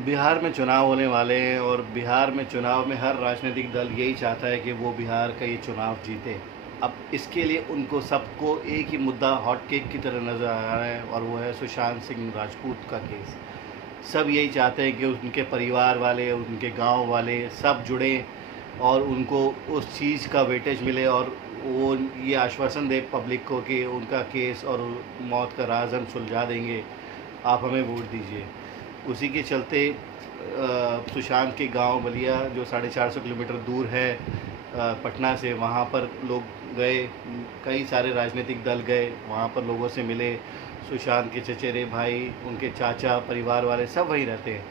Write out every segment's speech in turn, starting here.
बिहार में चुनाव होने वाले हैं और बिहार में चुनाव में हर राजनीतिक दल यही चाहता है कि वो बिहार का ये चुनाव जीते। अब इसके लिए उनको सबको एक ही मुद्दा हॉट केक की तरह नज़र आ रहा है और वो है सुशांत सिंह राजपूत का केस। सब यही चाहते हैं कि उनके परिवार वाले, उनके गांव वाले सब जुड़ें और उनको उस चीज़ का वेटेज मिले और वो ये आश्वासन दे पब्लिक को कि उनका केस और मौत का राज हम सुलझा देंगे, आप हमें वोट दीजिए। उसी के चलते सुशांत के गांव बलिया जो 450 किलोमीटर दूर है पटना से, वहाँ पर लोग गए, कई सारे राजनीतिक दल गए, वहाँ पर लोगों से मिले। सुशांत के चचेरे भाई, उनके चाचा, परिवार वाले सब वहीं रहते हैं।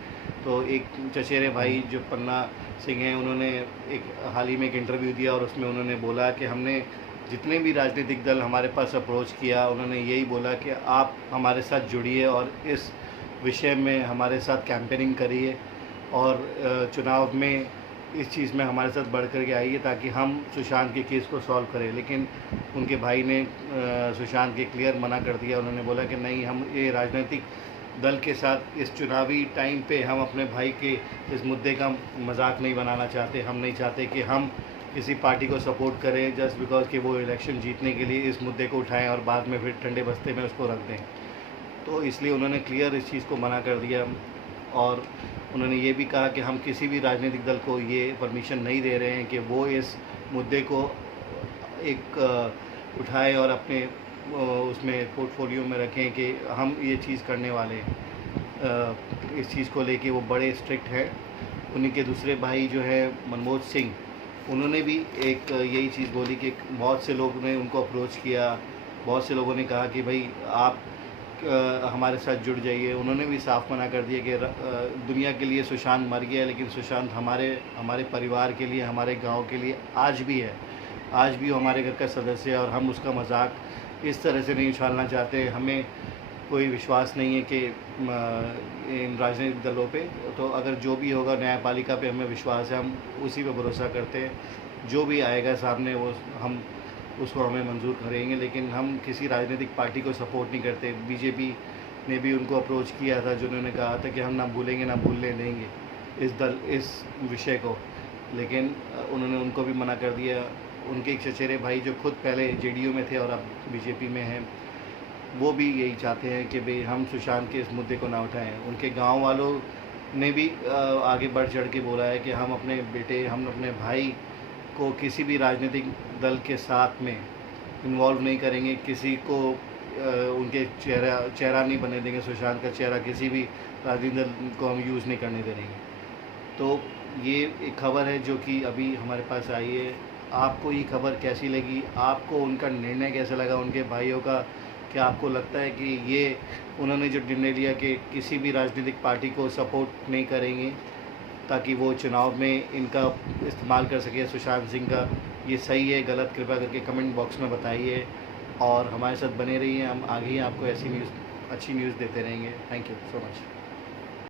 तो एक चचेरे भाई जो पन्ना सिंह हैं, उन्होंने एक हाल ही में एक इंटरव्यू दिया और उसमें उन्होंने बोला कि हमने जितने भी राजनीतिक दल हमारे पास अप्रोच किया, उन्होंने यही बोला कि आप हमारे साथ जुड़िए और इस विषय में हमारे साथ कैंपेनिंग करिए और चुनाव में इस चीज़ में हमारे साथ बढ़ कर के आइए ताकि हम सुशांत के केस को सॉल्व करें। लेकिन उनके भाई ने सुशांत के क्लियर मना कर दिया। उन्होंने बोला कि नहीं, हम ये राजनीतिक दल के साथ इस चुनावी टाइम पे हम अपने भाई के इस मुद्दे का मजाक नहीं बनाना चाहते। हम नहीं चाहते कि हम किसी पार्टी को सपोर्ट करें जस्ट बिकॉज कि वो इलेक्शन जीतने के लिए इस मुद्दे को उठाएं और बाद में फिर ठंडे बस्ते में उसको रख दें। तो इसलिए उन्होंने क्लियर इस चीज़ को मना कर दिया और उन्होंने ये भी कहा कि हम किसी भी राजनीतिक दल को ये परमिशन नहीं दे रहे हैं कि वो इस मुद्दे को एक उठाए और अपने उसमें पोर्टफोलियो में रखें कि हम ये चीज़ करने वाले हैं। इस चीज़ को लेके वो बड़े स्ट्रिक्ट हैं। उन्हीं के दूसरे भाई जो है मनमोहन सिंह, उन्होंने भी एक यही चीज़ बोली कि बहुत से लोगों ने उनको अप्रोच किया, बहुत से लोगों ने कहा कि भाई आप हमारे साथ जुड़ जाइए। उन्होंने भी साफ मना कर दिया कि दुनिया के लिए सुशांत मर गया, लेकिन सुशांत हमारे परिवार के लिए, हमारे गांव के लिए आज भी है। आज भी वो हमारे घर का सदस्य है और हम उसका मजाक इस तरह से नहीं उछालना चाहते। हमें कोई विश्वास नहीं है कि इन राजनीतिक दलों पे। तो अगर जो भी होगा न्यायपालिका पे हमें विश्वास है, हम उसी पे भरोसा करते हैं। जो भी आएगा सामने वो हम उसको हमें मंजूर करेंगे, लेकिन हम किसी राजनीतिक पार्टी को सपोर्ट नहीं करते। बीजेपी ने भी उनको अप्रोच किया था, जिन्होंने कहा था कि हम ना भूलेंगे ना भूलने देंगे इस विषय को, लेकिन उन्होंने उनको भी मना कर दिया। उनके एक चचेरे भाई जो खुद पहले जेडीयू में थे और अब बीजेपी में हैं, वो भी यही चाहते हैं कि भाई हम सुशांत के इस मुद्दे को ना उठाएं। उनके गांव वालों ने भी आगे बढ़ चढ़ के बोला है कि हम अपने बेटे, हम अपने भाई को किसी भी राजनीतिक दल के साथ में इन्वॉल्व नहीं करेंगे, किसी को उनके चेहरा नहीं बनने देंगे। सुशांत का चेहरा किसी भी राजनीतिक दल को हम यूज़ नहीं करने देंगे। तो ये एक खबर है जो कि अभी हमारे पास आई है। आपको ये खबर कैसी लगी? आपको उनका निर्णय कैसा लगा, उनके भाइयों का? क्या आपको लगता है कि ये उन्होंने जो निर्णय लिया कि किसी भी राजनीतिक पार्टी को सपोर्ट नहीं करेंगे ताकि वो चुनाव में इनका इस्तेमाल कर सके सुशांत सिंह का, ये सही है गलत? कृपया करके कमेंट बॉक्स में बताइए और हमारे साथ बने रहिए। हम आगे ही आपको ऐसी न्यूज़, अच्छी न्यूज़ देते रहेंगे। Thank you so much.